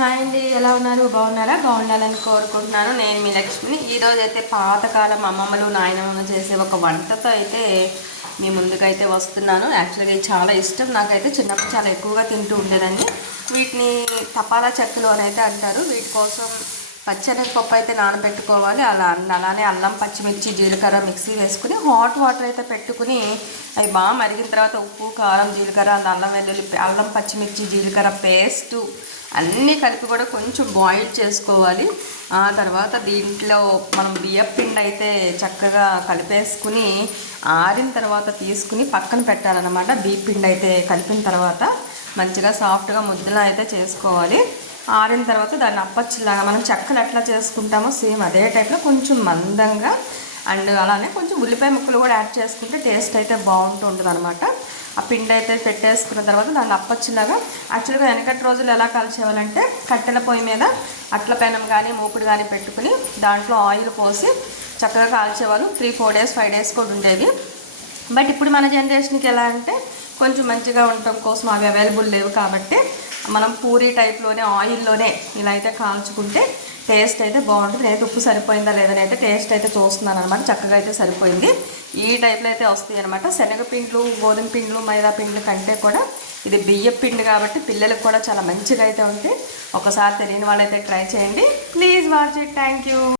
Hi అండి, ఎలా ఉన్నారు? బాగున్నారా? బాగుండాలని కోరుకుంటున్నాను. నేను మీ లక్ష్మిని. ఈరోజు అయితే పాతకాలం అమ్మమ్మలు నాయనమ్మలు చేసే ఒక వంటతో అయితే మీ ముందుకైతే వస్తున్నాను. యాక్చువల్గా ఇది చాలా ఇష్టం నాకైతే. చిన్నప్పుడు చాలా ఎక్కువగా తింటూ ఉండేదండి. వీటిని తపాలా చెక్కలు అని అయితే అంటారు. వీటి కోసం పచ్చెనగపప్పు అయితే నానబెట్టుకోవాలి. అలానే అల్లం, పచ్చిమిర్చి, జీలకర్ర మిక్సీ వేసుకుని హాట్ వాటర్ అయితే పెట్టుకుని అవి బాగా మరిగిన తర్వాత ఉప్పు, కారం, జీలకర్ర, అల్లం వెల్లుల్లి, అల్లం, పచ్చిమిర్చి, జీలకర్ర పేస్టు అన్నీ కలిపి కూడా కొంచెం బాయిల్ చేసుకోవాలి. ఆ తర్వాత దీంట్లో మనం బియ్యం పిండి అయితే చక్కగా కలిపేసుకుని ఆరిన తర్వాత తీసుకుని పక్కన పెట్టాలన్నమాట. బియ్యం పిండి అయితే కలిపిన తర్వాత మంచిగా సాఫ్ట్గా ముద్దలా అయితే చేసుకోవాలి. ఆరిన తర్వాత దాన్ని అప్పచ్చిలాగా మనం చెక్కలు ఎట్లా చేసుకుంటామో సేమ్ అదే టైప్లో కొంచెం మందంగా అండ్ అలానే కొంచెం ఉల్లిపాయ ముక్కలు కూడా యాడ్ చేసుకుంటే టేస్ట్ అయితే బాగుంటుంది అనమాట. ఆ పిండి అయితే పెట్టేసుకున్న తర్వాత దాన్ని అప్పచ్చిలాగా యాక్చువల్గా వెనకటి రోజులు ఎలా కాల్చేవాలంటే కట్టెల పొయ్యి మీద అట్ల పెనం కానీ మూకుడు కానీ పెట్టుకుని దాంట్లో ఆయిల్ పోసి చక్కగా కాల్చేవాళ్ళు. 3-4 డేస్ 5 డేస్ కూడా ఉండేవి. బట్ ఇప్పుడు మన జనరేషన్కి ఎలా అంటే కొంచెం మంచిగా ఉండటం కోసం అవి అవైలబుల్ లేవు కాబట్టి మనం పూరీ టైప్లోనే ఆయిల్లోనే ఇలా అయితే కాల్చుకుంటే టేస్ట్ అయితే బాగుంటుంది. నేనైతే ఉప్పు సరిపోయిందా లేదని అయితే టేస్ట్ అయితే చూస్తున్నాను అనమాట. చక్కగా అయితే సరిపోయింది. ఈ టైప్లో అయితే వస్తాయి అనమాట. శనగపిండ్లు, గోధుమ పిండ్లు, మైదా పిండ్లు కంటే కూడా ఇది బియ్యం పిండి కాబట్టి పిల్లలకు కూడా చాలా మంచిగా అయితే ఉంటుంది. ఒకసారి తెలియని వాళ్ళైతే ట్రై చేయండి. Please watch it. Thank you.